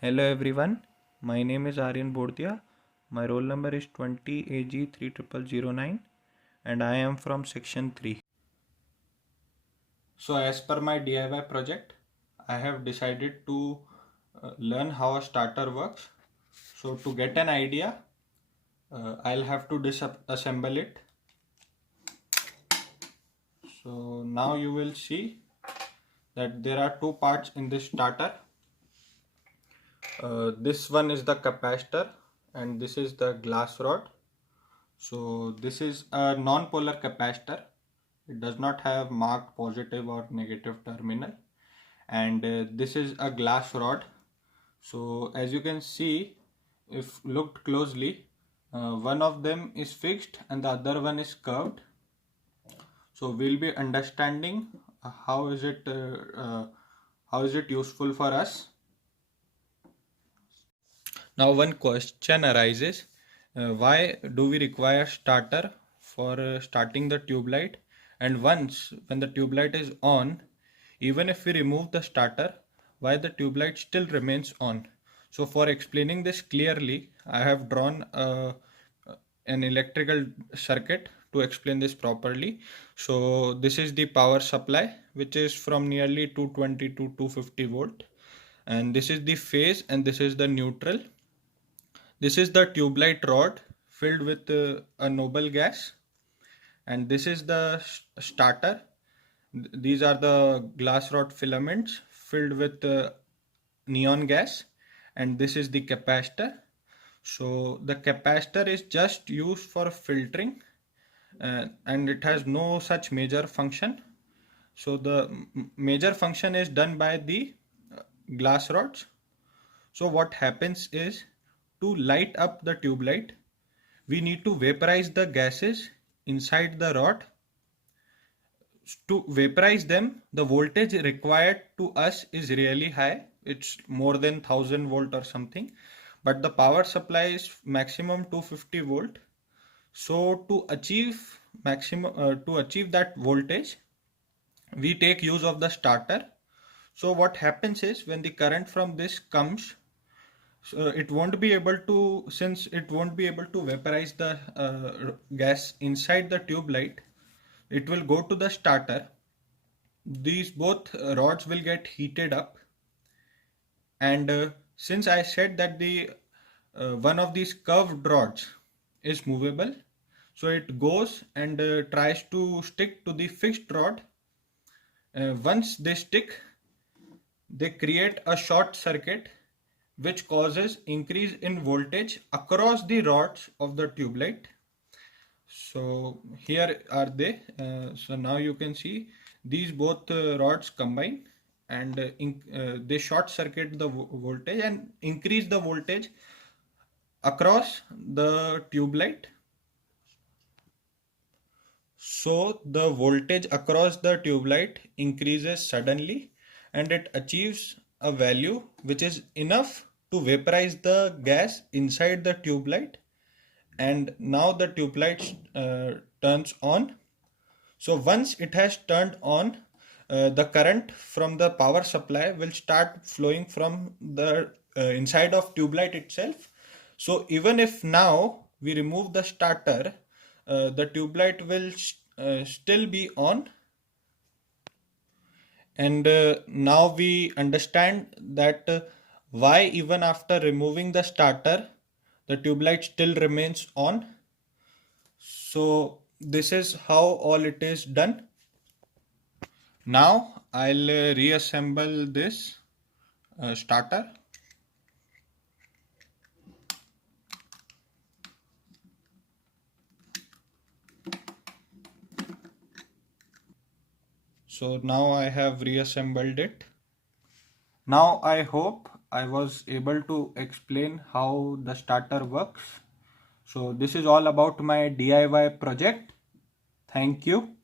Hello everyone, my name is Aryan Bordia. My roll number is 20 AG 30009 and I am from section 3. So as per my DIY project, I have decided to learn how a starter works. So to get an idea, I'll have to disassemble it. So now you will see that there are two parts in this starter. This one is the capacitor and this is the glass rod. So this is a non-polar capacitor. It does not have marked positive or negative terminal, and this is a glass rod. So as you can see, if looked closely, one of them is fixed and the other one is curved. So we'll be understanding how is it useful for us. Now one question arises, why do we require starter for starting the tube light? And once when the tube light is on, even if we remove the starter, why the tube light still remains on? So for explaining this clearly, I have drawn an electrical circuit to explain this properly. So this is the power supply, which is from nearly 220 to 250 volt, and this is the phase and this is the neutral. This is the tube light rod filled with a noble gas, and this is the starter. These are the glass rod filaments filled with neon gas, and this is the capacitor. So the capacitor is just used for filtering, and it has no such major function. So the major function is done by the glass rods. So what happens is, to light up the tube light, we need to vaporize the gases inside the rod. To vaporize them, the voltage required to us is really high. It's more than 1000 volt or something, but the power supply is maximum 250 volt. So to achieve that voltage, we take use of the starter. So what happens is, when the current from this comes, so it won't be able to, since it won't be able to vaporize the gas inside the tube light, it will go to the starter. These both rods will get heated up, and since I said that the one of these curved rods is movable, so it goes and tries to stick to the fixed rod. Once they stick, they create a short circuit which causes increase in voltage across the rods of the tube light. So here are they. So now you can see these both rods combine, and they short circuit the voltage and increase the voltage across the tube light. So the voltage across the tube light increases suddenly, and it achieves a value which is enough to vaporize the gas inside the tube light, and now the tube light turns on. So once it has turned on, the current from the power supply will start flowing from the inside of tube light itself. So even if now we remove the starter, the tube light will still be on. And now we understand that why even after removing the starter, the tube light still remains on. So this is how all it is done. Now I'll reassemble this starter. So now I have reassembled it. Now I hope I was able to explain how the starter works. So this is all about my DIY project. Thank you.